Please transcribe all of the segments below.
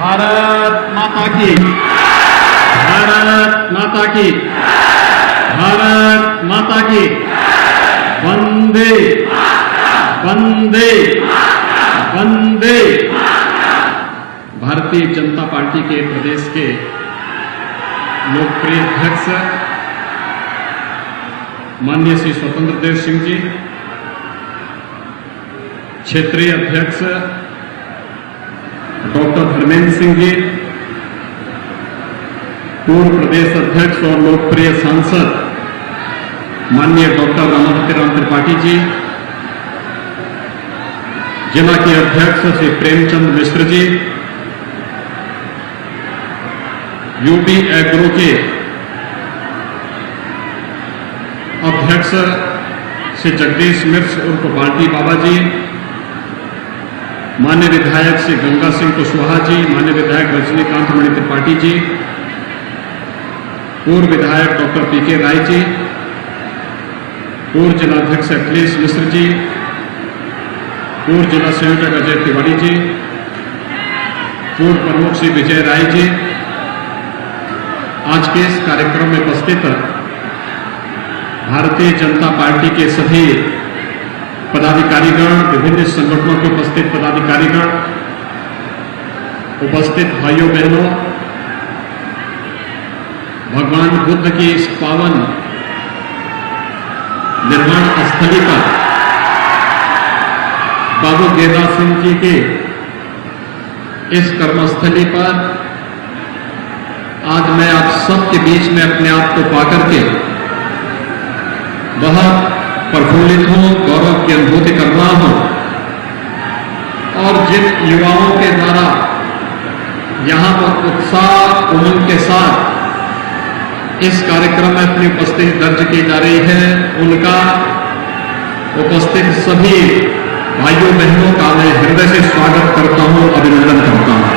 भारत माता की, भारत माता की, भारत माता की, वंदे वंदे वंदे। भारतीय जनता पार्टी के प्रदेश के लोकप्रिय अध्यक्ष माननीय श्री स्वतंत्र देव सिंह जी, क्षेत्रीय अध्यक्ष डॉक्टर धर्मेंद्र सिंह जी, पूर्व प्रदेश अध्यक्ष और लोकप्रिय सांसद माननीय डॉक्टर रमापति राम त्रिपाठी जी, जिला के अध्यक्ष श्री प्रेमचंद मिश्र जी, यूपी एग्रो के अध्यक्ष श्री जगदीश मिर्च उर्फ बाल्टी बाबा जी, मान्य विधायक श्री गंगा सिंह कुशवाहा जी, मान्य विधायक रजनीकांत मणि त्रिपाठी जी, पूर्व विधायक डॉक्टर पीके राय जी, पूर्व जिलाध्यक्ष अखिलेश मिश्र जी, पूर्व जिला संयोजक अजय तिवारी जी, पूर्व प्रमुख श्री विजय राय जी, आज के इस कार्यक्रम में उपस्थित भारतीय जनता पार्टी के सभी पदाधिकारीगण, विभिन्न संगठनों के उपस्थित पदाधिकारीगण, उपस्थित भाइयों बहनों, भगवान बुद्ध की इस पावन निर्वाण स्थली पर बाबू गेदा सिंह जी के इस कर्मस्थली पर आज मैं आप सबके बीच में अपने आप को पाकर के बहुत प्रफुल्लित हूं, गौरव की अनुभूति कर रहा हूं। और जिन युवाओं के द्वारा यहां पर उत्साह उमंग के साथ इस कार्यक्रम में अपनी उपस्थिति दर्ज की जा रही है, उनका उपस्थित सभी भाइयों बहनों का मैं हृदय से स्वागत करता हूं, अभिनंदन करता हूं।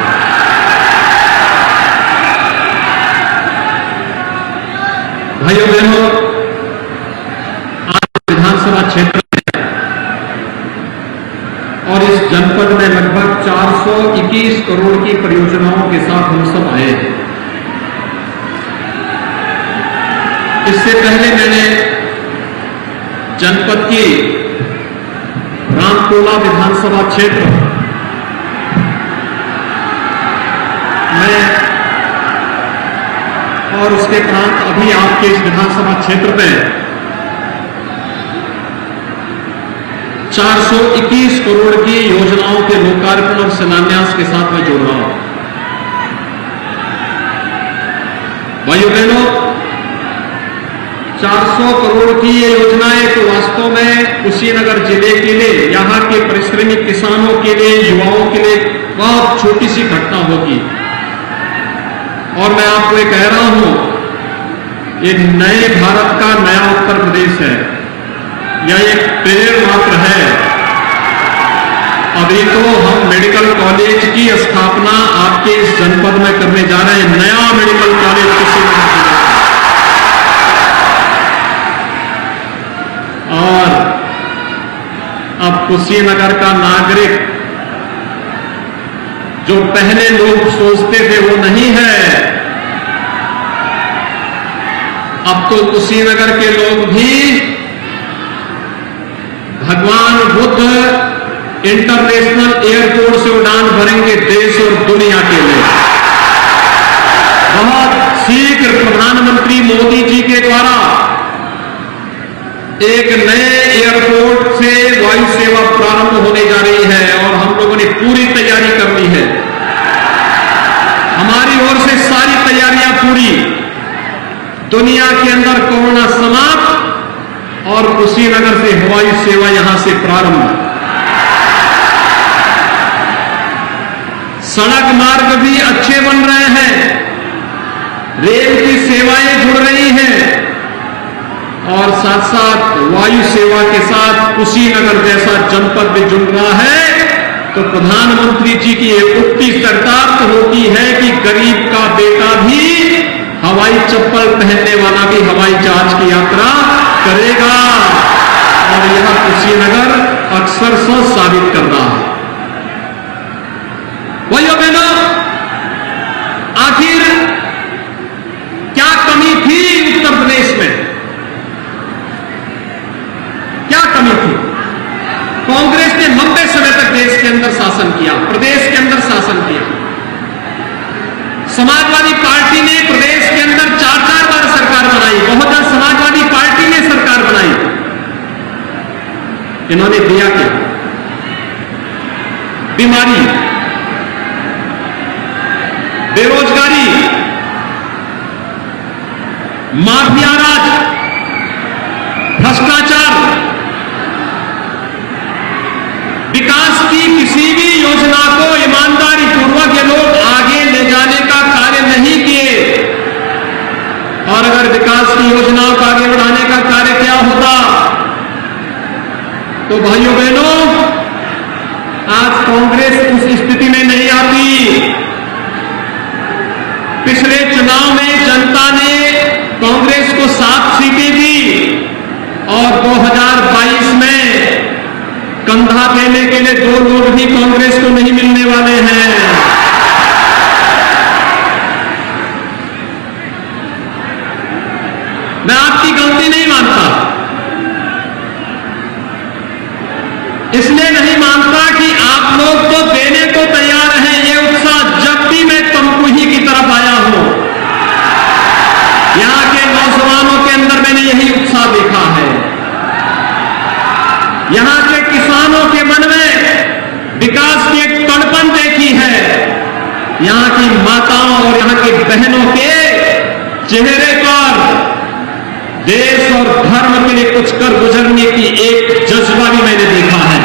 भाइयों बहनों, आज विधानसभा क्षेत्र में और इस जनपद में लगभग 421 करोड़ की परियोजनाओं के साथ हम सब आए हैं। इससे पहले मैंने जनपद की रामकोला विधानसभा क्षेत्र में और उसके प्रांत अभी आपके इस विधानसभा क्षेत्र में 421 करोड़ की योजनाओं के लोकार्पण और शिलान्यास के साथ मैं जुड़ रहा हूं। भाइयों बहनों, 400 करोड़ की ये योजनाएं तो वास्तव में कुशीनगर जिले के लिए, यहां के परिश्रमी किसानों के लिए, युवाओं के लिए बहुत छोटी सी घटना होगी। और मैं आपको ये कह रहा हूं, ये नए भारत का नया उत्तर प्रदेश है, यह एक पेड़ मात्र है। अभी तो हम मेडिकल कॉलेज की स्थापना आपके इस जनपद में करने जा रहे हैं, नया मेडिकल कॉलेज कुशीनगर जिले। और अब कुशीनगर का नागरिक जो पहले लोग सोचते थे वो नहीं है, अब तो कुशीनगर के लोग भी भगवान बुद्ध इंटरनेशनल एयरपोर्ट से उड़ान भरेंगे देश और दुनिया के लिए। बहुत शीघ्र प्रधानमंत्री मोदी जी के द्वारा एक नए एयरपोर्ट से वायु सेवा प्रारंभ होने जा रही है और हम लोगों ने पूरी तैयारी कर ली है। हमारी ओर से सारी तैयारियां पूरी। दुनिया के अंदर कोरोना समाप्त और कुशीनगर से हवाई सेवा यहां से प्रारंभ। सड़क मार्ग भी अच्छे बन रहे हैं, रेल की सेवाएं जुड़ रही हैं और साथ साथ वायु सेवा के साथ कुशीनगर जैसा जनपद भी जुड़ रहा है। तो प्रधानमंत्री जी की एक उक्ति सरकार तो होती है कि गरीब का बेटा भी हवाई चप्पल पहनने वाला भी हवाई जहाज की यात्रा करेगा। और यह कुशीनगर अक्सर साबित कर रहा है। भाइयों बहनों, अंदर शासन किया, प्रदेश के अंदर शासन किया। समाजवादी पार्टी ने प्रदेश के अंदर 4-4 बार सरकार बनाई, बहुजन समाजवादी पार्टी ने सरकार बनाई। इन्होंने दिया क्या? बीमारी, बेरोजगारी, माफिया राज, भ्रष्टाचार, विकास की किसी भी योजना को ईमानदारी पूर्वक ये लोग आगे ले जाने का कार्य नहीं किए। और अगर विकास की योजनाओं को आगे बढ़ाने का कार्य क्या होता, तो भाइयों बहनों, आज कांग्रेस उस स्थिति में नहीं आती। पिछले चुनाव में जनता ने कांग्रेस को 7 सीटें दी और 2022 में कंधा देने के लिए 2 लोग भी कांग्रेस को नहीं मिलने वाले हैं। मैं आपकी गलती नहीं मानता, इसलिए नहीं मानता कि आप लोग तो देने को तैयार हैं ये उत्साह। जब भी मैं तमकुही की तरफ आया हूं, यहां के नौजवानों के अंदर मैंने यही उत्साह देखा है। यहां के किसानों के मन में विकास की एक तड़पन देखी है। यहां की माताओं और यहां की बहनों के चेहरे पर देश और धर्म के लिए कुछ कर गुजरने की एक जज्बा भी मैंने देखा है।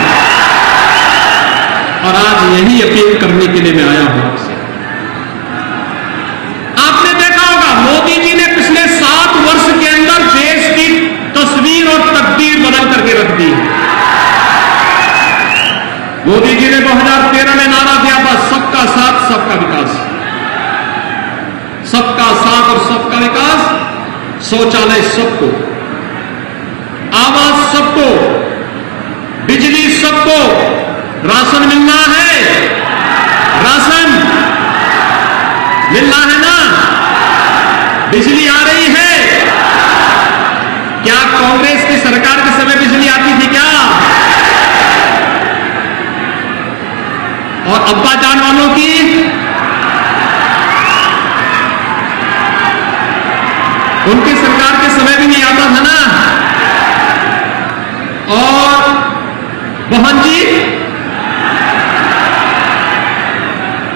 और आज यही अपील करने के लिए मैं आया हूं आपसे। आपने देखा होगा, मोदी जी ने पिछले 7 वर्ष के अंदर देश की तस्वीर और तकदीर बदल करके रख दी। मोदी जी ने 2013 में नारा दिया था, सबका साथ सबका विकास। सबका साथ और सबका विकास, शौचालय सबको, आवास सबको, बिजली सबको, राशन मिलना है, राशन मिलना है ना, बिजली आ रही है। क्या कांग्रेस की सरकार के समय बिजली आती थी क्या? और अब्बा जान वालों की उनकी सरकार के समय भी नहीं आता था ना। और बहन जी,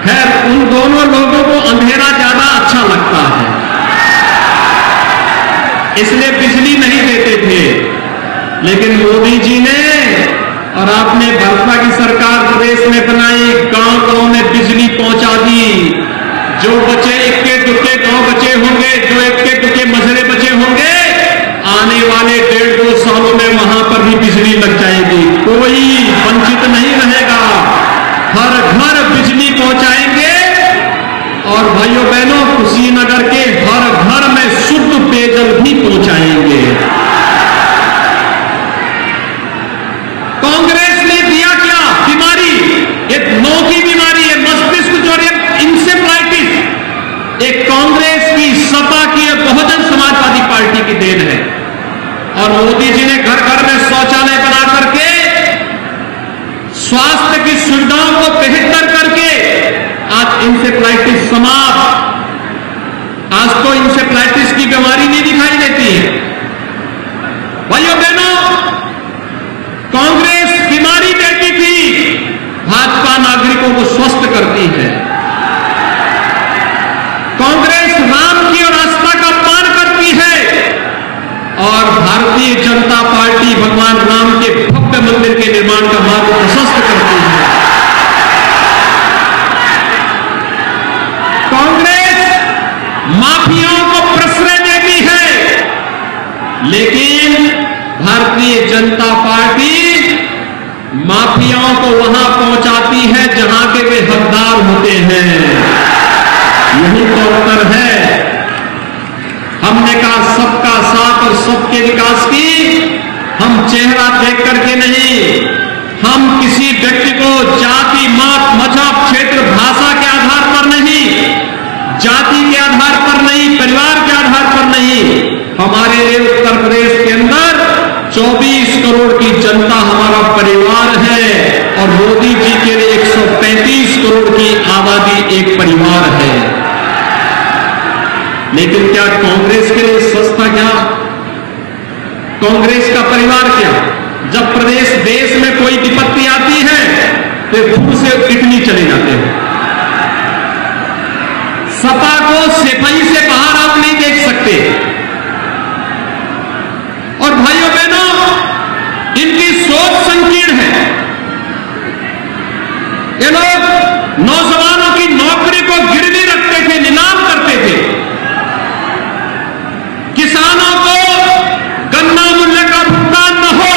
खैर उन दोनों लोगों को अंधेरा ज्यादा अच्छा लगता है, इसलिए बिजली नहीं देते थे। लेकिन मोदी जी ने और आपने भाजपा की सरकार प्रदेश में बनाई, गांव-गांव में बिजली पहुंचा दी। जो बचे इक्के दुक्के गांव बचे होंगे, जो इक्के दुक्के मजरे बचे होंगे, आने वाले 1.5-2 सालों में वहां पर भी बिजली लग जाएगी। कोई वंचित नहीं रहेगा, हर घर बिजली पहुंचाएंगे। और भाइयों बहनों, कुशीनगर के हर घर में शुद्ध पेयजल भी पहुंचाएंगे। कांग्रेस ने दिया क्या? बीमारी, एक नौ की बीमारी है, मस्तिष्क ज्वर, इंसेफ्लाइटिस, एक कांग्रेस की, सपा की, बहुजन समाजवादी पार्टी की देन है। और मोदी जी ने घर घर में शौचालय बना करके, स्वास्थ्य की सुविधाओं को बेहतर करके आज इंसेफ्लाइटिस समाप्त। आज तो इंसेफ्लाइटिस की बीमारी नहीं दिखाई देती है। भाइयों बहनों, कांग्रेस बीमारी देती थी, भाजपा नागरिकों को स्वस्थ करती है। कांग्रेस राम की और आस्था का अपमान करती है और भारतीय जनता पार्टी भगवान राम के भव्य मंदिर के निर्माण का मार्ग प्रशस्त करती है। कांग्रेस माफियाओं को प्रश्रय देती है, लेकिन भारतीय जनता पार्टी माफियाओं को वहां पहुंचाती है जहां के वे हकदार होते हैं। यही तो उत्तर है। हमने कहा सबका साथ और सबके विकास की हम चेहरा देख करके नहीं, हम किसी व्यक्ति को जाति, मत, मजहब, क्षेत्र, भाषा के आधार पर नहीं, जाति के आधार पर नहीं, परिवार के आधार पर नहीं, हमारे लिए उत्तर प्रदेश के अंदर 24 करोड़ की जनता हमारा परिवार है और मोदी जी के लिए एक परिवार है। लेकिन क्या कांग्रेस के लिए सस्ता क्या? कांग्रेस का परिवार क्या? जब देश में कोई विपत्ति आती है तो फूल से इटली चले जाते हैं। सपा को सिपाही से बाहर आप नहीं देख सकते। और भाइयों बहनों, इनकी सोच संकीर्ण है। ये लोग नौजवानों की नौकरी को गिरवी रखते थे, नीलाम करते थे। किसानों को गन्ना मूल्य का भुगतान न हो,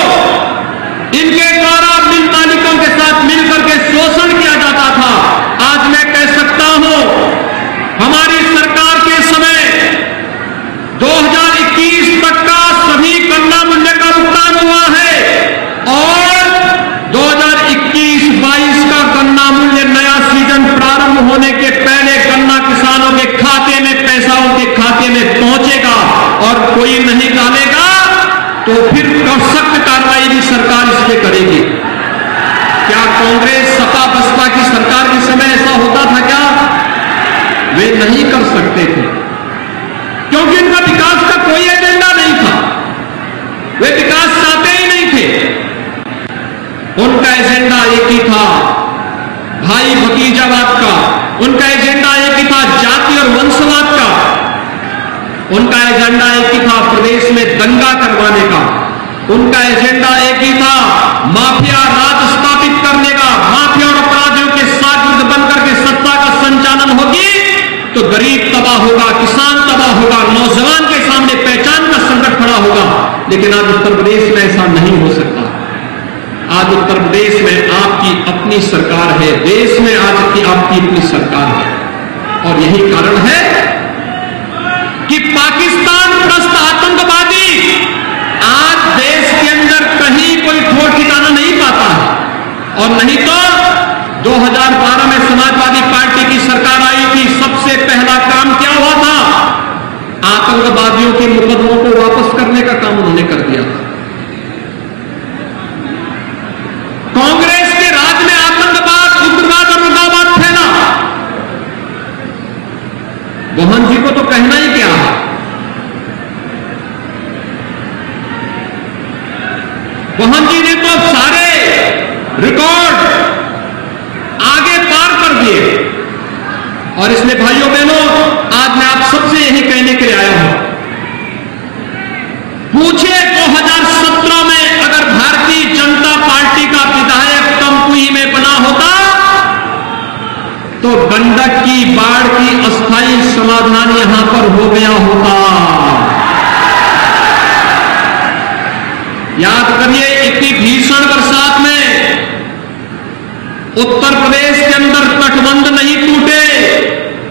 इनके द्वारा मिल मालिकों के साथ मिलकर के शोषण किया जाता था। आज मैं कह सकता हूं, हमारी सरकार के समय 2021 तक का सभी गन्ना मूल्य का भुगतान हुआ है और 2021-22 का गन्ना मूल्य नया सीजन प्रारंभ होने के पहले गन्ना किसानों के खाते में, पैसा उनके खाते में पहुंचेगा। और कोई नहीं डालेगा तो फिर सख्त कार्रवाई भी सरकार इस पे करेगी। क्या कांग्रेस सपा बसपा की सरकार के समय ऐसा होता था क्या? वे नहीं कर सकते थे, क्योंकि उनका विकास का कोई एजेंडा नहीं था। वे विकास चाहते ही नहीं थे। उनका एजेंडा एक ही था, भाई भतीजावाद का। उनका एजेंडा एक ही था, जाति और वंशवाद का। उनका एजेंडा एक ही था, प्रदेश में दंगा करवाने का। उनका एजेंडा एक ही था, माफिया राज स्थापित करने का। माफिया और अपराधियों के साथ बनकर के सत्ता का संचालन होगी तो गरीब तबाह होगा, किसान तबाह होगा, नौजवान के सामने पहचान का संकट खड़ा होगा। लेकिन आज उत्तर प्रदेश में ऐसा नहीं हो सकता। आज उत्तर प्रदेश में आपकी अपनी सरकार है, देश में आज की आपकी अपनी सरकार है। और यही कारण है कि पाकिस्तान प्रस्त आतंकवादी आज देश के अंदर कहीं कोई ठोर ठिकाना नहीं पाता है। और नहीं तो 2012 में समाजवादी पार्टी की सरकार आई थी, सबसे पहला काम क्या हुआ था? आतंकवादियों के मुकदमों को वापस करने का काम उन्होंने कर दिया। कांग्रेस के राज में आतंकवाद, उग्रवाद और उग्रवाद फैला। मोहन जी को तो कहना ही क्या है। मोहन जी ने तो सारे रिकॉर्ड आगे पार कर दिए। और इसलिए भाइयों बहनों, आज मैं आप सबसे यही कहने के लिए आया हूं, पूछे 2017 में अगर भारतीय जनता पार्टी का विधायक तमकुही में बना होता तो गंडक की बाढ़ की अस्थायी समाधान यहां पर हो गया होता। याद करिए, इतनी भीषण बरसात में उत्तर प्रदेश के अंदर तटबंध नहीं टूटे,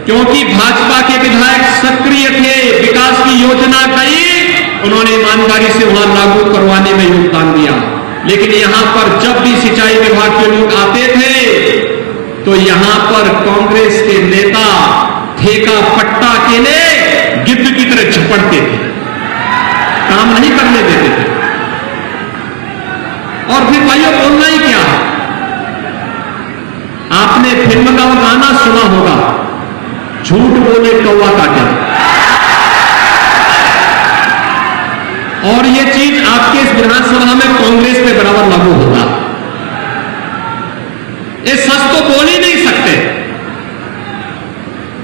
क्योंकि भाजपा के विधायक सक्रिय थे। विकास की योजना गई, उन्होंने ईमानदारी से वहां लागू करवाने में योगदान दिया। लेकिन यहां पर जब भी सिंचाई विभाग के लोग आते थे तो यहां पर कांग्रेस के नेता ठेका पट्टा के लिए गिद्ध की तरह झपटते थे, काम नहीं करने देते थे। और फिर भाइयों, बोलना ही क्या है? आपने फिल्म का गाना सुना होगा, झूठ बोले कौवा काटे। और ये चीज आपके इस विधानसभा में कांग्रेस पे बराबर लागू होगा। ये सच तो बोल ही नहीं सकते।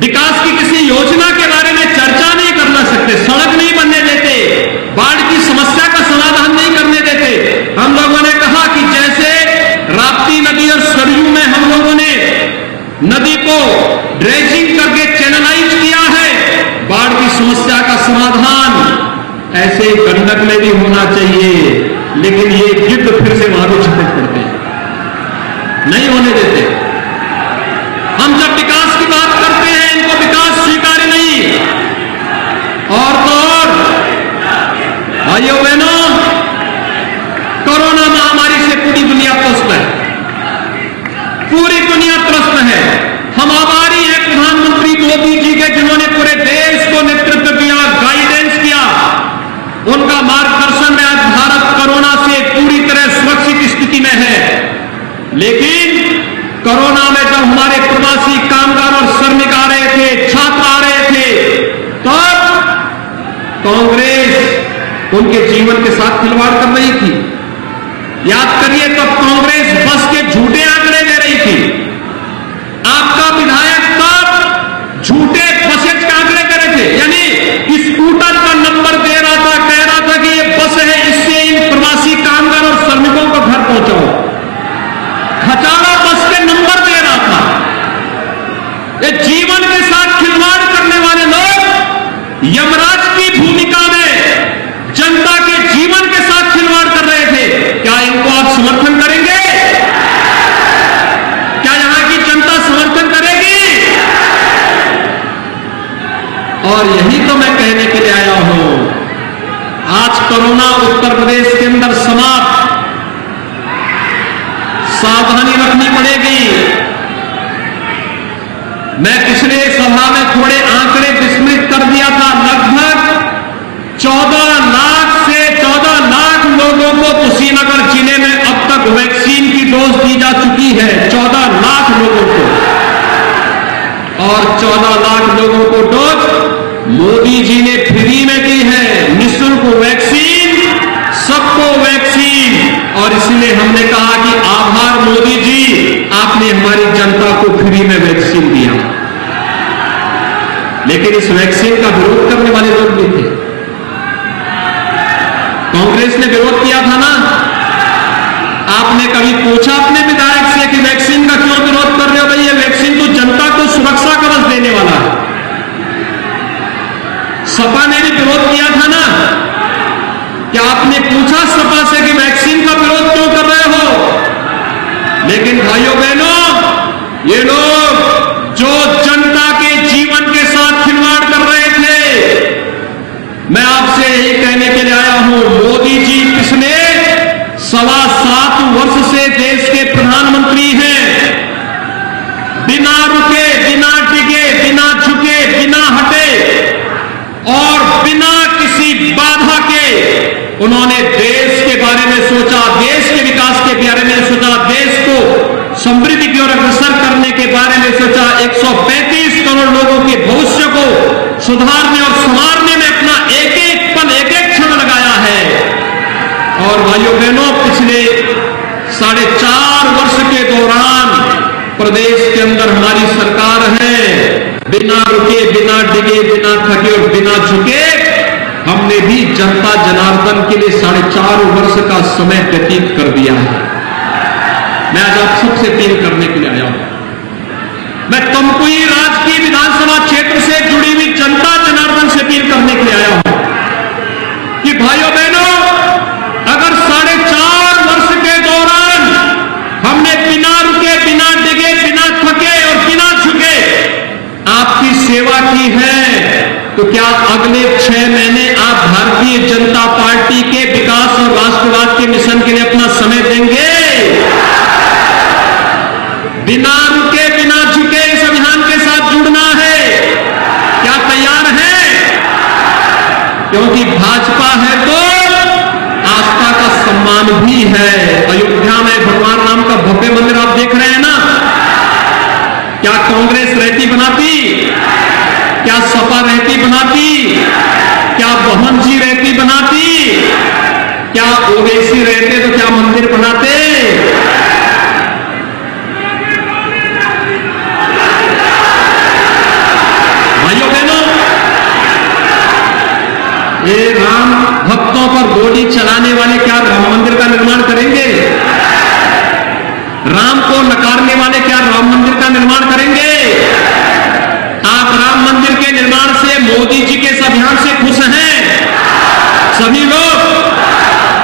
विकास की किसी योजना के बारे में चर्चा नहीं करना सकते, सड़क नहीं बनने देते, बाढ़ की समस्या का समाधान नहीं करने देते। हम लोगों ने कहा कि जैसे राप्ती नदी और सरयू में हम लोगों ने नदी को ड्रेजिंग करके चैनलाइज किया है, बाढ़ की समस्या का समाधान ऐसे गंडक में भी होना चाहिए। लेकिन ये गिद्ध फिर से वहां को झपट पड़ते हैं, नहीं होने देते। हम जब विकास की बात करते हैं, इनको विकास स्वीकार्य नहीं। और तो और भाइयों बहनों, कोरोना महामारी से पूरी दुनिया त्रस्त है, पूरी दुनिया त्रस्त है। हम आभारी हैं उनके जीवन के साथ खिलवाड़ कर रही थी। याद करिए, तब कांग्रेस बस के झूठे आंकड़े दे रही थी। आपका विधायक तब झूठे बसेज के आंकड़े करे थे, यानी स्कूटर का नंबर दे रहा था, कह रहा था कि ये बस है, इससे इन प्रवासी कामगार और श्रमिकों को घर पहुंचाओ। खचाड़ा बस के नंबर दे रहा था। ये जीवन के साथ खिलवाड़ करने वाले लोग यमराज की भूमिका में जनता के जीवन के साथ खिलवाड़ कर रहे थे। क्या इनको आप समर्थन करेंगे? क्या यहां की जनता समर्थन करेगी? और यही तो मैं कहने के लिए आया हूं। आज कोरोना उत्तर प्रदेश के अंदर समाप्त, सावधानी रखनी पड़ेगी। मैं पिछले सभा में थोड़े आंकड़े विस्मृत कर दिया था। लगभग 14 लाख से 14 लाख लोगों को कुशीनगर जिले में अब तक वैक्सीन की डोज दी जा चुकी है। 14 लाख लोगों को, और 14 लाख लोगों को डोज मोदी जी ने फ्री में दी है। निःशुल्क वैक्सीन, सबको वैक्सीन। और इसलिए हमने कहा कि आभार मोदी जी, आपने हमारी जनता को फ्री में वैक्सीन दिया। लेकिन इस वैक्सीन का विरोध करने वाले लोग भी थे। कांग्रेस ने विरोध किया था ना। आपने कभी पूछा अपने विधायक से कि वैक्सीन का क्यों विरोध कर रहे हो? भाई, ये वैक्सीन तो जनता को सुरक्षा कवच देने वाला है। सपा ने भी विरोध किया था ना। क्या आपने पूछा सपा से कि वैक्सीन का विरोध क्यों कर रहे हो? लेकिन भाइयों बहनों, ये लोग जो जनता के जीवन के साथ खिलवाड़ कर रहे थे, मैं आपसे यही कहने के लिए आया हूं। मोदी जी पिछले 7.25 वर्ष से देश के प्रधानमंत्री हैं। बिना रुके, बिना टिके, बिना झुके, बिना हटे और बिना किसी बाधा के उन्होंने देश के बारे में सोचा, देश के विकास के बारे में सोचा, देश को समृद्धि की ओर अग्रसर करने के बारे में सोचा। 135 करोड़ लोगों के भविष्य को सुधारने और संवारने में अपना एक एक पल, एक एक क्षण लगाया है। और भाइयों बहनों, पिछले 4.5 वर्ष के दौरान प्रदेश के अंदर हमारी सरकार है। बिना रुके, बिना डिगे, बिना थके और बिना झुके हमने भी जनता जनार्दन के लिए 4.5 वर्ष का समय व्यतीत कर दिया है। मैं आज आप सबसे अपील करने के लिए आया हूं। मैं तमकुही राजकीय विधानसभा क्षेत्र से जुड़ी हुई जनता जनार्दन से अपील करने के लिए आया हूं कि भाइयों बहनों, अगर 4.5 वर्ष के दौरान हमने बिना रुके, बिना डिगे, बिना थके और बिना झुके आपकी सेवा की है, तो क्या अगले 6 महीने आप भारतीय जनता पार्टी के विकास और राष्ट्रवाद के मिशन के लिए अपना समय देंगे? बिना रुके, बिना झुके इस अभियान के साथ जुड़ना है। क्या तैयार है? क्योंकि भाजपा है तो आस्था का सम्मान भी है। अयोध्या में भगवान राम का भव्य मंदिर आप देख रहे हैं ना। क्या कांग्रेस रहती बनाती? क्या सपा रहती बनाती? क्या बहन जी रहती बनाती? क्या ओवैसी रहते तो क्या मंदिर बनाते? भाइयों बहनों, ये राम भक्तों पर गोली चलाने वाले क्या राम मंदिर का निर्माण करेंगे? राम को नकारने वाले क्या राम मंदिर का निर्माण करेंगे? आप राम मंदिर के निर्माण से, मोदी जी के इस अभियान से खुश हैं? सभी लोग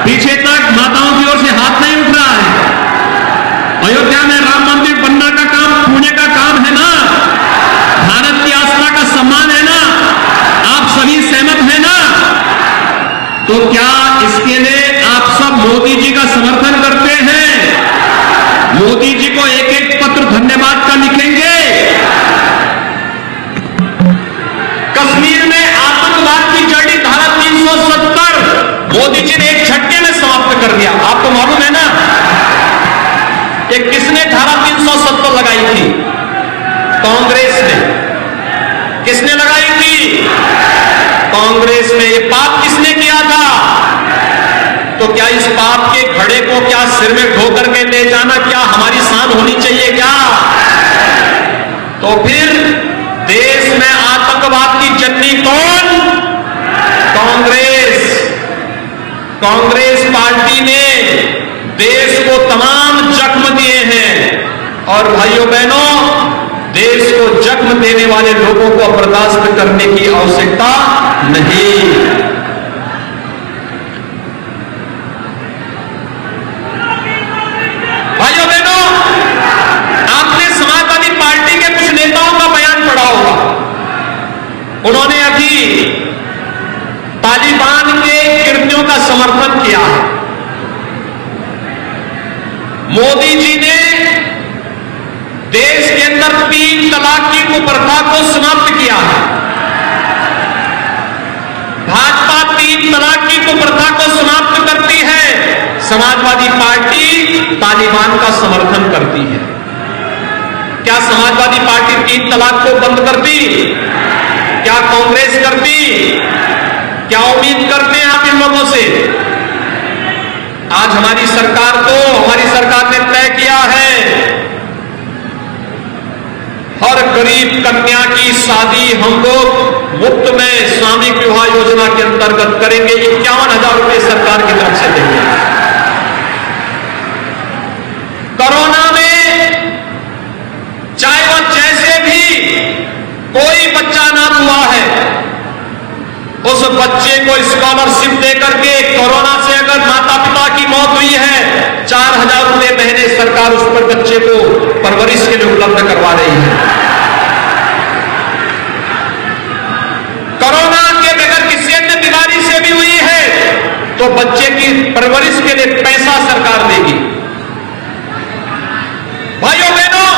पीछे तक माताओं की ओर से हाथ नहीं उठ रहा है। अयोध्या में राम मंदिर बनने का काम, पुण्य का काम है ना। भारत की आस्था का सम्मान है ना। आप सभी सहमत हैं ना? तो क्या इसके लिए आप सब मोदी जी का समर्थन करते हैं? मोदी जी को एक एक पत्र धन्यवाद का लिखेंगे? कश्मीर में आतंकवाद की जड़ी धारा 370 मोदी जी ने एक झटके में समाप्त कर दिया। आपको मालूम है ना, ये किसने धारा 370 लगाई थी? कांग्रेस ने। किसने लगाई थी? कांग्रेस ने। ये पाप किसने किया था? तो क्या इस पाप के घड़े को क्या सिर में ढो करके ले जाना क्या हमारी शान होनी चाहिए क्या? तो फिर देश में आतंकवाद की जननी कौन? कांग्रेस। कांग्रेस पार्टी ने देश को तमाम जख्म दिए हैं और भाइयों बहनों, देश को जख्म देने वाले लोगों को बर्दाश्त करने की आवश्यकता नहीं। भाइयों बहनों, आपने समाजवादी पार्टी के कुछ नेताओं का बयान पढ़ा होगा। उन्होंने अभी तालिबान के कृत्यों का समर्थन किया है। मोदी जी ने देश के अंदर 3 तलाक की कुप्रथा को समाप्त किया है। भाजपा 3 तलाक की कुप्रथा को समाप्त करती है, समाजवादी पार्टी तालिबान का समर्थन करती है। क्या समाजवादी पार्टी 3 तलाक को बंद करती? क्या कांग्रेस करती? क्या उम्मीद करते हैं आप इन लोगों से? आज हमारी सरकार ने तय किया है हर गरीब कन्या की शादी हम लोग मुफ्त में सामूहिक विवाह योजना के अंतर्गत करेंगे। 51,000 रुपए सरकार की तरफ से देंगे। कोरोना में चाहे वह जैसे भी कोई बच्चा ना हुआ है, उस बच्चे को स्कॉलरशिप देकर के कोरोना से अगर माता पिता की मौत हुई है, 4,000 रुपए महीने सरकार उस पर बच्चे को परवरिश के लिए उपलब्ध करवा रही है। कोरोना के बगैर किसी अन्य बीमारी से भी हुई है तो बच्चे की परवरिश के लिए पैसा सरकार देगी। भाइयों बहनों,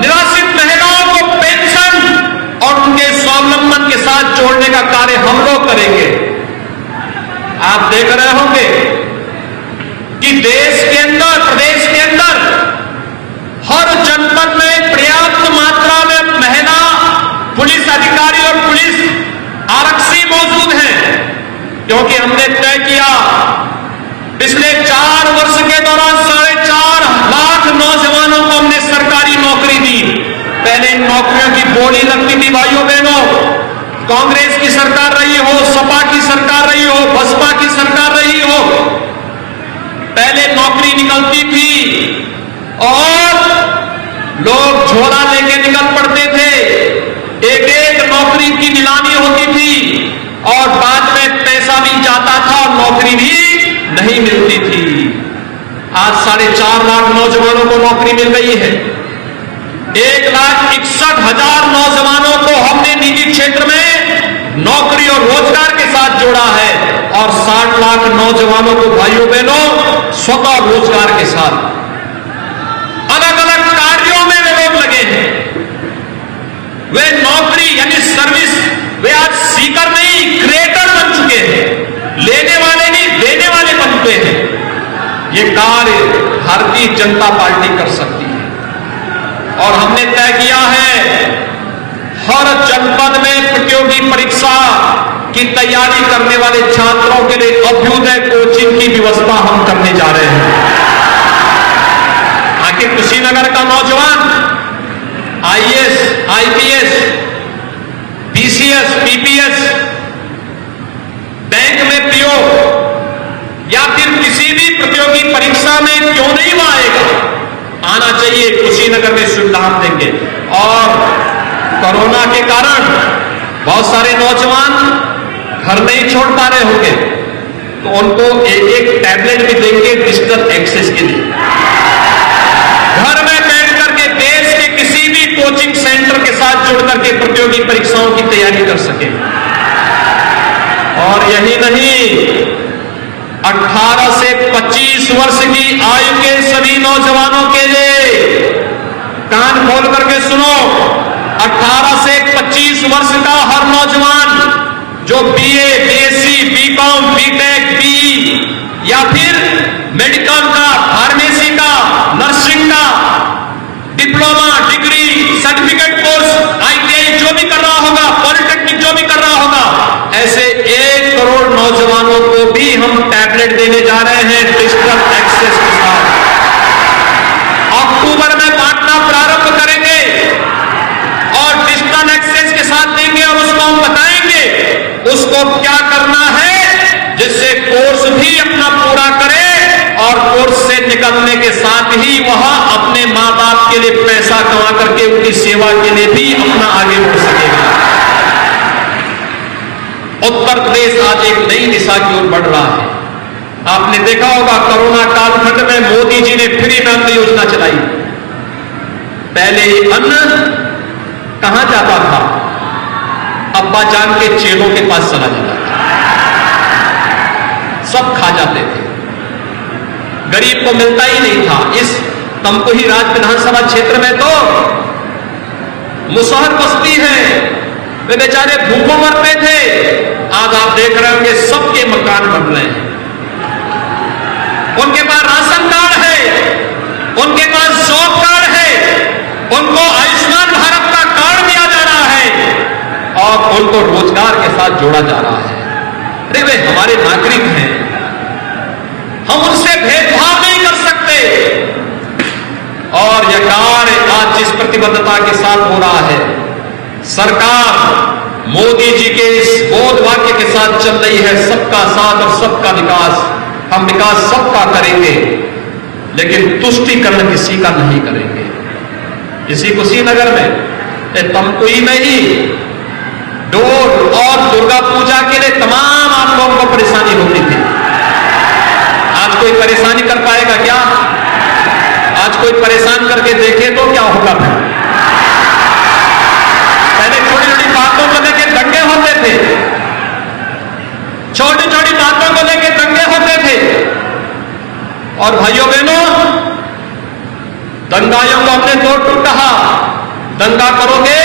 निराश्रित महिलाओं को पेंशन और उनके स्वावलंबन के साथ जोड़ने का कार्य हम लोग करेंगे। आप देख रहे होंगे कि देश के अंदर, प्रदेश के अंदर हर जनपद में पर्याप्त मात्रा में महिला पुलिस अधिकारी और पुलिस आरक्षी मौजूद हैं, क्योंकि हमने तय किया पिछले 4 वर्ष के दौरान 4.5 लाख नौजवानों को हमने सरकारी नौकरी दी। पहले इन नौकरियों की बोली लगती थी। भाइयों बहनों, कांग्रेस की सरकार रही हो, सपा की सरकार रही हो, बसपा की सरकार रही हो, पहले नौकरी निकलती थी और लोग झोला लेके निकल पड़ते थे। एक नौकरी की नीलामी होती थी और बाद में पैसा भी जाता था और नौकरी भी नहीं मिलती थी। आज 4.5 लाख नौजवानों को नौकरी मिल गई है। 1,61,000 नौजवानों को हमने निजी क्षेत्र में नौकरी और रोजगार के साथ जोड़ा है और 60 लाख नौजवानों को भाइयों बहनों स्वतः रोजगार के साथ अलग अलग कार्यों में वे लोग लगे हैं। वे नौकरी यानी सर्विस, वे आज सीकर नहीं क्रिएटर बन चुके हैं। लेने वाले नहीं, देने वाले बन चुके हैं। ये कार्य भारतीय जनता पार्टी कर सकती है और हमने तय किया है हर जनपद में प्रतियोगी परीक्षा की तैयारी करने वाले छात्रों के लिए अभ्युदय कोचिंग की व्यवस्था हम करने जा रहे हैं। आखिर कुशीनगर का नौजवान IAS, IPS, PCS, PPS, bank में PO या फिर किसी भी प्रतियोगी परीक्षा में क्यों नहीं वो आएगा? आना चाहिए। कुशीनगर में सुविधा हम देंगे। और कोरोना के कारण बहुत सारे नौजवान घर नहीं छोड़ पा रहे होंगे तो उनको एक टैबलेट भी देंगे डिजिटल एक्सेस के लिए। घर में बैठ करके देश के किसी भी कोचिंग सेंटर के साथ जुड़ करके प्रतियोगी परीक्षाओं की तैयारी कर सके। और यही नहीं, 18 से 25 वर्ष की आयु के सभी नौजवानों के लिए कान खोल करके सुनो, 18 से 25 वर्ष का हर नौजवान जो BA, BSc, BCom, BTech, BE या फिर मेडिकल का, फार्मेसी का, नर्सिंग का, diploma, degree, certificate course, ITI जो भी कर रहा होगा, पॉलिटेक्निक जो भी कर रहा होगा, ऐसे 1 करोड़ नौजवानों को भी हम टैबलेट देने जा साथ देंगे और उसको हम बताएंगे उसको क्या करना है, जिससे कोर्स भी अपना पूरा करे और कोर्स से निकलने के साथ ही वह अपने मां बाप के लिए पैसा कमा करके उनकी सेवा के लिए भी अपना आगे बढ़ सकेगा। उत्तर प्रदेश आज एक नई दिशा की ओर बढ़ रहा है। आपने देखा होगा कोरोना कालखंड में मोदी जी ने फ्री में अन्न योजना चलाई। पहले ये अन्न कहां जाता था? अब्बा जान के चेलों के पास चला जाता था, सब खा जाते थे, गरीब को मिलता ही नहीं था। इस तमकुही राज विधानसभा क्षेत्र में तो मुसहर बस्ती है, वे बेचारे भूखों मरते थे। आज आप देख रहे होंगे सबके मकान बन रहे हैं, उनके पास राशन कार्ड है, उनके पास जॉब कार्ड है, उनको आयुष्मान भारत का कार्ड दिया जा रहा है और उनको रोजगार के साथ जोड़ा जा रहा है। अरे वे हमारे नागरिक हैं, हम उनसे भेदभाव नहीं कर सकते। और यह कार्य आज जिस प्रतिबद्धता के साथ हो रहा है, सरकार मोदी जी के इस बोध वाक्य के साथ चल रही है, सबका साथ और सबका विकास। हम विकास सबका करेंगे, लेकिन तुष्टिकरण किसी का नहीं करेंगे। इसी कुशीनगर में तमकुही में ही डोर और दुर्गा पूजा के लिए तमाम आप लोगों को परेशानी होती थी। आज कोई परेशानी कर पाएगा क्या? आज कोई परेशान करके देखे तो क्या होगा? पहले छोटी छोटी बातों को लेकर दंगे होते थे, छोटी छोटी बातों को लेकर दंगे होते थे। और भाइयों बहनों, दंगाइयों को हमने दो टूक कहा, दंगा करोगे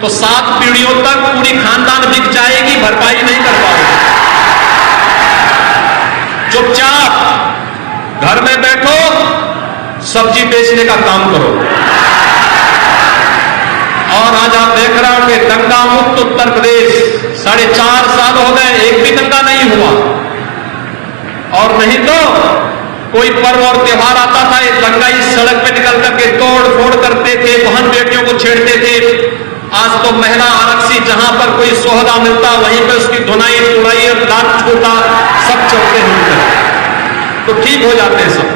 तो 7 पीढ़ियों तक पूरी खानदान बिक जाएगी, भरपाई नहीं कर पाओगे। चुपचाप घर में बैठो, सब्जी बेचने का काम करो। और आज आप देख रहे होंगे दंगा मुक्त उत्तर प्रदेश, 4.5 साल हो गए, एक भी दंगा नहीं हुआ। और नहीं तो कोई पर्व और त्योहार आता था, ये दंगाई सड़क पे निकल करके तोड़ फोड़ करते थे, बहन बेटियों को छेड़ते थे। आज तो महिला आरक्षी जहां पर कोई सोहदा मिलता वहीं पे उसकी धुनाई तुड़ाई और लात छूटा सब चलते हैं, तो ठीक हो जाते हैं सब।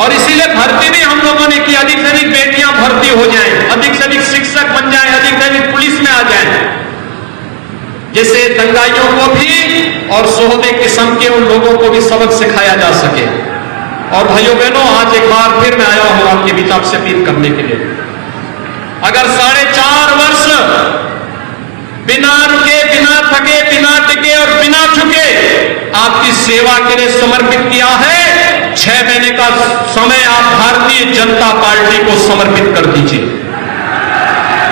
और इसीलिए भर्ती भी हम लोगों ने की, अधिक से अधिक बेटियां भर्ती हो जाएं, अधिक से अधिक शिक्षक बन जाएं, अधिक से अधिक पुलिस में आ जाएं, जिससे दंगाइयों को भी और सोहदे किस्म के उन लोगों को भी सबक सिखाया जा सके। और भाइयों बहनों, आज एक बार फिर मैं आया हूं आपके बीच आपसे अपील करने के लिए। अगर 4.5 वर्ष बिना रुके, बिना थके, बिना टिके और बिना झुके आपकी सेवा के लिए समर्पित किया है, 6 महीने का समय आप भारतीय जनता पार्टी को समर्पित कर दीजिए।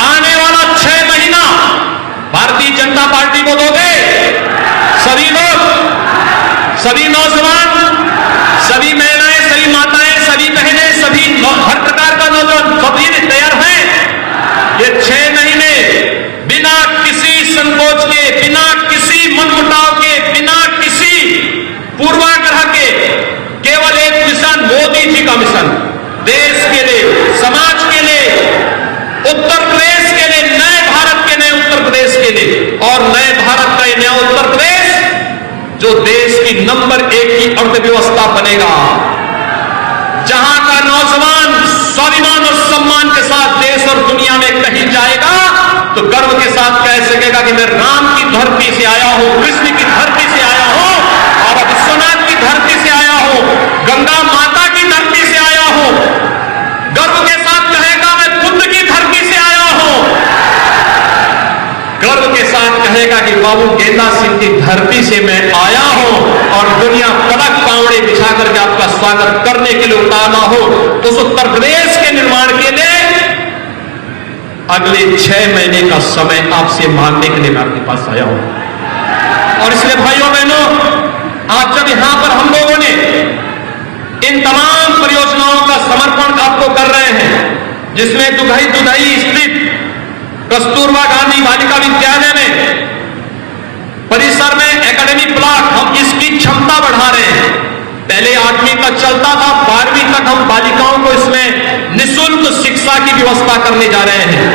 आने वाला 6 महीना भारतीय जनता पार्टी को दोगे। सभी लोग, सभी नौजवान, सभी महिलाएं, सभी माताएं, सभी बहनें, सभी हर प्रकार का नौजवान सभी तैयार हैं। ये 6 महीने बिना किसी संकोच के, बिना किसी मनमुटाव के, बिना किसी पूर्वाग्रह के, केवल एक मिशन, मोदी जी का मिशन, देश के लिए, समाज के लिए, उत्तर प्रदेश के लिए, नए भारत के नए उत्तर प्रदेश के लिए, और नए भारत का नया उत्तर प्रदेश जो देश की नंबर 1 की अर्थव्यवस्था बनेगा, जहां का नौजवान स्वाभिमान और सम्मान के साथ देश और दुनिया में कहीं जाएगा तो गर्व के साथ कह सकेगा कि मैं राम की धरती से आया हूं, कृष्ण की धरती से आया हूं, और विश्वनाथ की धरती से आया हूं, गंगा माता की धरती से आया हूं। गर्व के साथ कहेगा मैं बुद्ध की धरती से आया हूं। गर्व के साथ कहेगा कि बाबू गेंदा सिंह की धरती से मैं आया हूं, और दुनिया पलक पावड़े बिछा करके आपका स्वागत करने के लिए उतारना हो। तो उस उत्तर प्रदेश के निर्माण के लिए अगले 6 महीने का समय आपसे मांगने के लिए मैं आपके पास आया हूं। और इसलिए भाइयों बहनों, आज जब यहां पर हम लोगों ने इन तमाम परियोजनाओं का समर्पण आपको कर रहे हैं, जिसमें दुधई स्थित कस्तूरबा गांधी बालिका विद्यालय में परिसर में एकेडमिक ब्लॉक, हम इसकी क्षमता बढ़ा रहे हैं। पहले 8वीं तक चलता था, 12वीं तक हम बालिकाओं को इसमें निःशुल्क शिक्षा की व्यवस्था करने जा रहे हैं,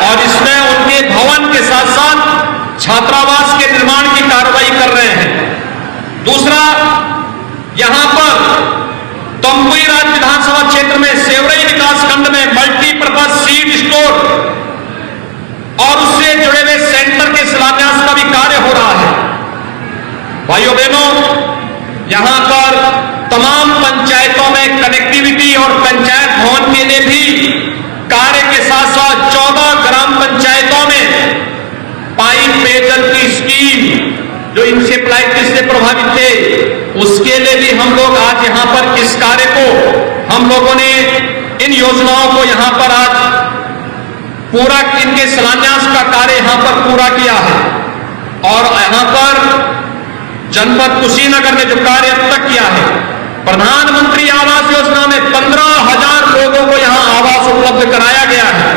और इसमें छात्रावास के निर्माण की कार्रवाई कर रहे हैं। दूसरा, यहां पर तमकुही राज विधानसभा क्षेत्र में सेवरई विकास खंड में मल्टीपर्पज सीड स्टोर और उससे जुड़े हुए सेंटर के शिलान्यास का भी कार्य हो रहा है। भाइयों बहनों, यहां पर तमाम पंचायतों में कनेक्टिविटी और पंचायत भवन के लिए भी कार्य के साथ साथ 14 ग्राम पंचायतों में पाइप पेयजल की स्कीम जो इंसेफ्लाइटिस से प्रभावित थे, उसके लिए भी हम लोग आज यहां पर इस कार्य को हम लोगों ने इन योजनाओं को यहां पर आज पूरा इनके शिलान्यास का कार्य यहां पर पूरा किया है। और यहां पर जनपद कुशीनगर ने जो कार्य अब तक किया है, प्रधानमंत्री आवास योजना में 15,000 लोगों को यहां आवास उपलब्ध कराया गया है।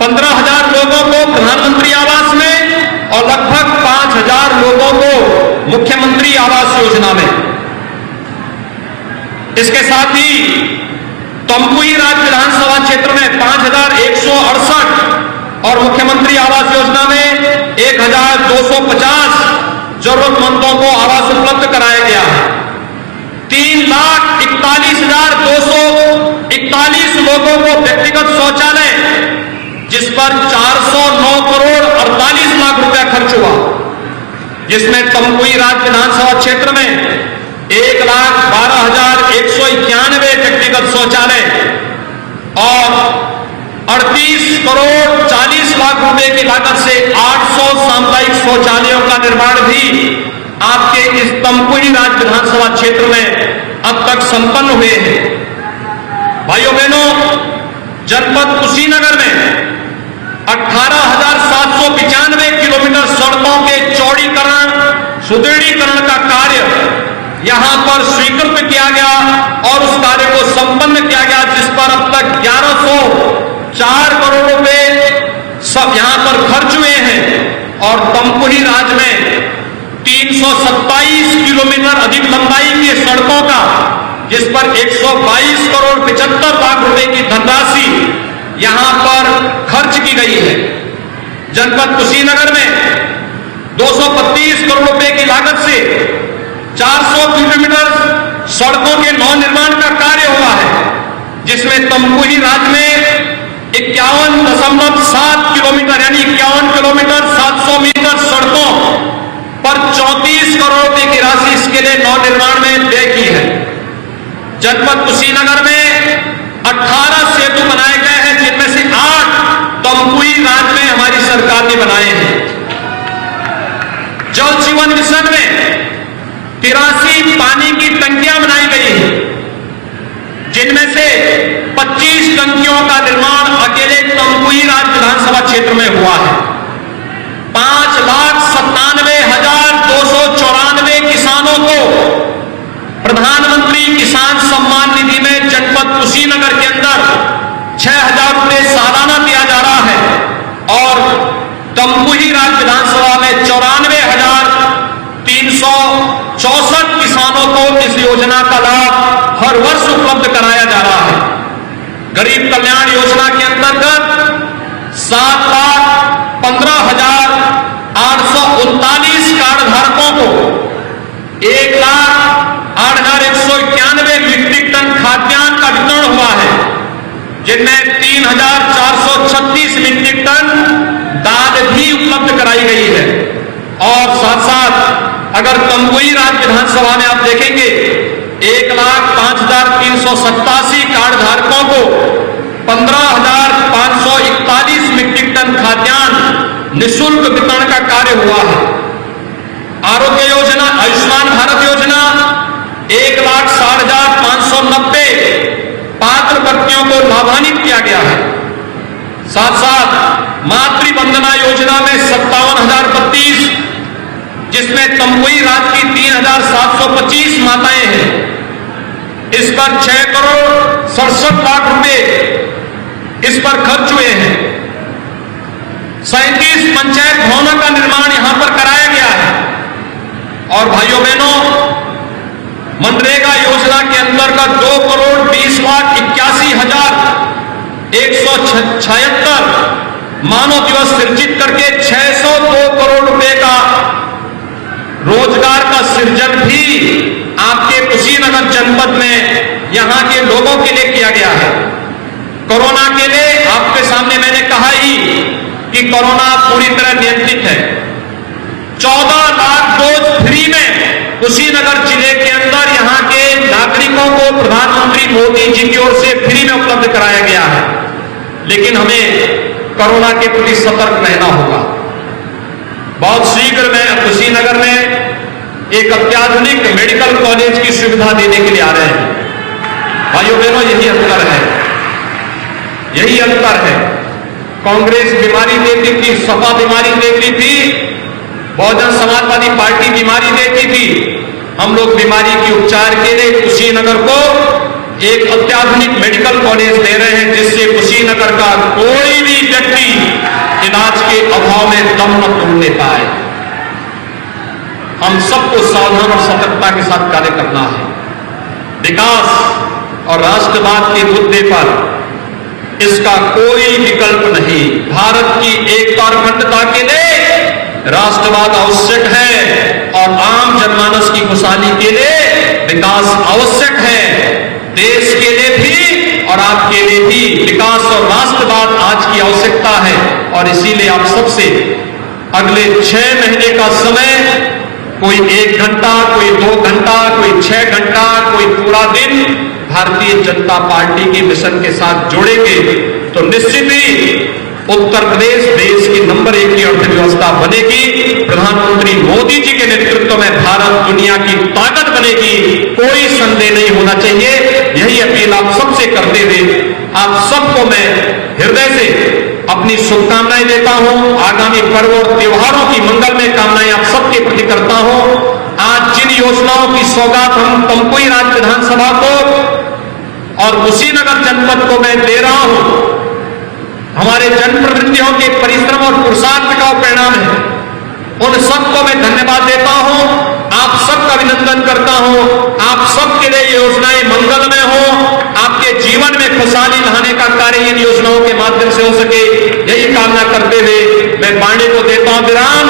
15,000 लोगों को प्रधानमंत्री आवास में और लगभग 5,000 लोगों को मुख्यमंत्री आवास योजना में। इसके साथ ही तमकुही राज विधानसभा क्षेत्र में 5,168 और मुख्यमंत्री आवास योजना में 1,250 जरूरतमंदों को आवास उपलब्ध कराया गया है। 3,41,241 लोगों को व्यक्तिगत शौचालय, जिस पर 409 करोड़ 48 लाख रुपया खर्च हुआ, जिसमें तमकुही राज विधानसभा क्षेत्र में 1,12,191 व्यक्तिगत शौचालय और 38 करोड़ 40 लाख रुपए की लागत से 800 सामुदायिक शौचालयों का निर्माण भी आपके इस तमकुही राज विधानसभा क्षेत्र में अब तक संपन्न हुए हैं। भाइयों बहनों, जनपद कुशीनगर में 18,795 किलोमीटर सड़कों के चौड़ीकरण सुदृढ़ीकरण का कार्य यहां पर स्वीकृत किया गया और उस कार्य को संपन्न किया गया, जिस पर अब तक 1,104 करोड़ रुपए सब यहां पर खर्च हुए हैं। और तमकुही राज में 327 किलोमीटर अधिक लंबाई की सड़कों का, जिस पर 122 करोड़ 75 लाख रुपए की धनराशि यहां पर खर्च की गई है। जनपद कुशीनगर में 232 करोड़ रुपए की लागत से 400 किलोमीटर सड़कों के नवनिर्माण का कार्य हुआ है, जिसमें तमकुही राज में 51.7 किलोमीटर यानी 51 किलोमीटर 700 मीटर सड़कों पर 34 करोड़ रुपए की राशि इसके लिए नवनिर्माण में व्यय की है। जनपद कुशीनगर में 18 सेतु बनाए गए हैं, जिनमें से 8 तमकुही राज में हमारी सरकार ने बनाए हैं। जल जीवन मिशन में 83 पानी की टंकियां बनाई गई हैं, जिनमें से 25 टंकियों का निर्माण अकेले तमकुही राज विधानसभा क्षेत्र में हुआ है। 5,97,294 किसानों को प्रधानमंत्री किसान सम्मान निधि में जनपद कुशीनगर के अंदर 6,000 रुपए सालाना दिया जा रहा है और तमकुही राज विधानसभा में 94,364 किसानों को इस योजना का लाभ हर वर्ष उपलब्ध कराया जा रहा है। गरीब कल्याण योजना के अंतर्गत 7,15,839 कार्ड धारकों को 1,08,191 मीट्रिक टन खाद्यान्न का वितरण हुआ है, जिनमें 3,436 मीट्रिक टन दाल भी उपलब्ध कराई गई है। और साथ साथ अगर तमकुही राज विधानसभा में आप देखेंगे 1,05,387 कार्ड धारकों को 15,541 मीट्रिक टन खाद्यान्न निःशुल्क वितरण का कार्य हुआ है। आरोग्य योजना, आयुष्मान भारत योजना 1,60,590 पात्र व्यक्तियों को लाभान्वित किया गया है। साथ साथ मातृ वंदना योजना में 57,032, जिसमें तमकुही राज की 3,725 माताएं हैं, इस पर 6 करोड़ 67 लाख रुपए इस पर खर्च हुए हैं। 37 पंचायत भवनों का निर्माण यहां पर कराया गया है। और भाइयों बहनों, मनरेगा योजना के अंतर्गत 2,20,81,176 मानव दिवस सृजित करके 602 करोड़ रुपए का रोजगार का सृजन भी आपके कुशीनगर जनपद में यहां के लोगों के लिए किया गया है। कोरोना के लिए आपके सामने मैंने कहा ही कि कोरोना पूरी तरह नियंत्रित है। 14 लाख डोज फ्री में कुशीनगर जिले के अंदर यहां के नागरिकों को प्रधानमंत्री मोदी जी की ओर से फ्री में उपलब्ध कराया गया है। लेकिन हमें कोरोना के प्रति सतर्क रहना होगा। बहुत शीघ्र में कुशीनगर में एक अत्याधुनिक मेडिकल कॉलेज की सुविधा देने के लिए आ रहे हैं। भाइयों बहनों, यही अंतर है, यही अंतर है। कांग्रेस बीमारी देती थी, सपा बीमारी देती थी, बहुजन समाजवादी पार्टी बीमारी देती थी। हम लोग बीमारी के उपचार के लिए कुशीनगर को एक अत्याधुनिक मेडिकल कॉलेज दे रहे हैं, जिससे कुशीनगर का कोई भी व्यक्ति इलाज के अभाव में दम न तोड़ने पाए। हम सबको सावधान और सतर्कता के साथ कार्य करना है। विकास और राष्ट्रवाद के मुद्दे पर इसका कोई विकल्प नहीं। भारत की एकता और अखंडता के लिए राष्ट्रवाद आवश्यक है और आम जनमानस की खुशहाली के लिए विकास आवश्यक है। देश के लिए भी और आपके लिए भी विकास और राष्ट्रवाद आज की आवश्यकता है। और इसीलिए आप सबसे अगले 6 महीने का समय, कोई 1 घंटा, कोई 2 घंटा, कोई 6 घंटा, कोई पूरा दिन भारतीय जनता पार्टी के मिशन के साथ जोड़ेंगे तो निश्चित ही उत्तर प्रदेश देश की नंबर 1 की अर्थव्यवस्था बनेगी। प्रधानमंत्री मोदी जी के नेतृत्व में भारत दुनिया की ताकत बनेगी, कोई संदेह नहीं होना चाहिए। यही अपील आप सबसे करते हुए आप सबको मैं हृदय से अपनी शुभकामनाएं देता हूं। आगामी पर्व और त्योहारों की मंगलमय कामनाएं आप सबके प्रति करता हूं। आज जिन योजनाओं की सौगात हम तमकुही राज्य विधानसभा को और कुशीनगर जनपद को मैं दे रहा हूं, हमारे जनप्रतिनिधियों के परिश्रम और पुरुषार्थ का परिणाम है। उन सबको मैं धन्यवाद देता हूं, आप सबका अभिनंदन करता हूं। आप सबके लिए योजनाएं मंगलमय हो, आपके जीवन में खुशहाली लाने का कार्य इन योजनाओं के माध्यम से हो सके, यही कामना करते हुए मैं वाणी को देता हूं विराम।